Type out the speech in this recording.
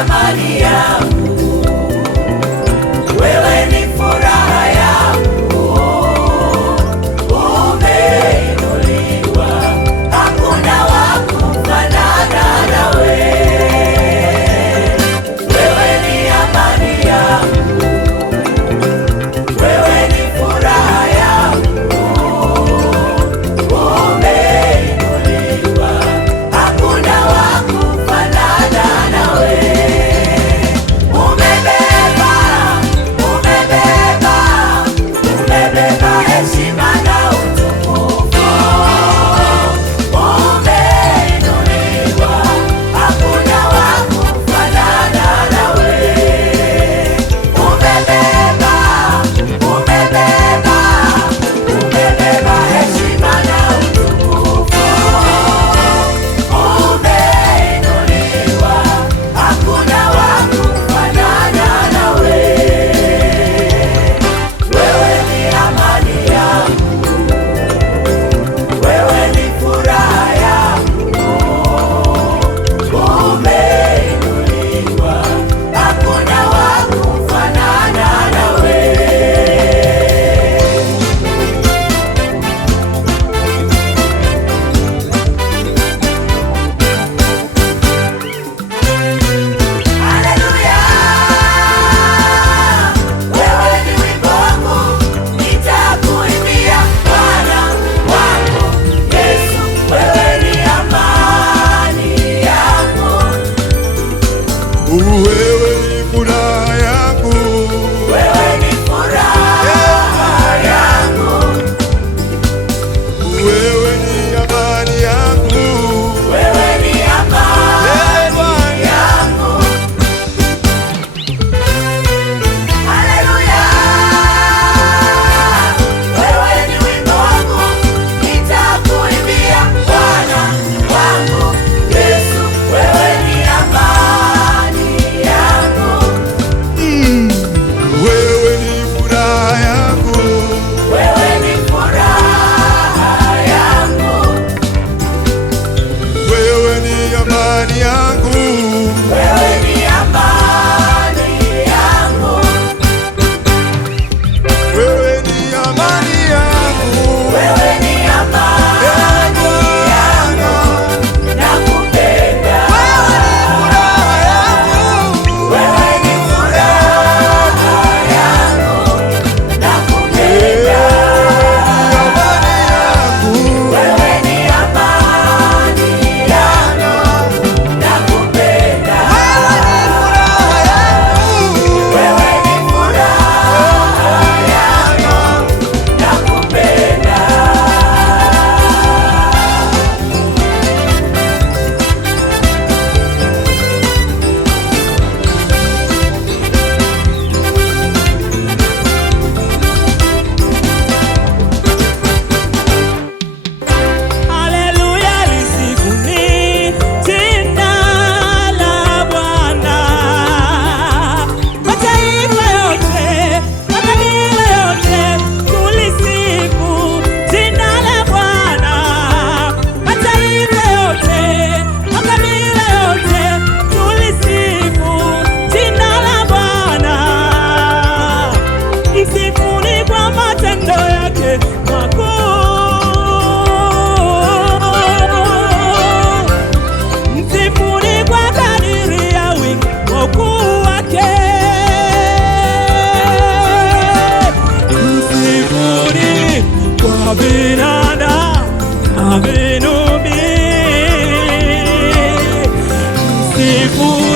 amani yangu, wewe ni furaha yangu, umeinuliwa, hakuna wa kufanana nawe. Wewe ni amani yangu, wewe ni furaha yangu, umeinuliwa, hakuna wa kufanana nawe. Umebeba heshima na utukufu, umeinuliwa, hakuna wa kufanana nawe. Umebeba heshima na utukufu, umeinuliwa, hakuna wa kufanana nawe. Wewe ni amani yangu, wewe ni furaha yangu, umeinuliwa, hakuna wa kufanana nawe. Haleluya! Wewe ni wimbo wangu, nitakuimbia Bwana wangu Yesu. Wewe ni amani yangu, Wewe ni furaha yangu, wewe ni furaha yangu, wewe ni amani yangu, wewe ni amani yangu. Haleluya! Wewe ni wimbo wangu, nitakuimbia Bwana wangu Yesu. Wewe ni amani yangu, wewe ni furaha yangu, wewe ni furaha yangu, wewe ni amani yangu, wewe ni amani yangu, wewe ni amani yangu, wewe ni amani yangu, nakupenda. Wewe ni furaha yangu, nakupenda. Wewe ni amani yangu, nakupenda. Wewe ni furaha yangu, nakupenda. Haleluya, lisifuni jina la Bwana. Mataifa yote, makabila yote, tulisifu jina la Bwana. Mataifa yote, makabila yote, tulisifu jina la Bwana. Msifuni kwa matendo yake makuu, msifuni kwa kadiri ya wingi wa ukuu wake, msifuni kwa binadamu na vinubi, msifuni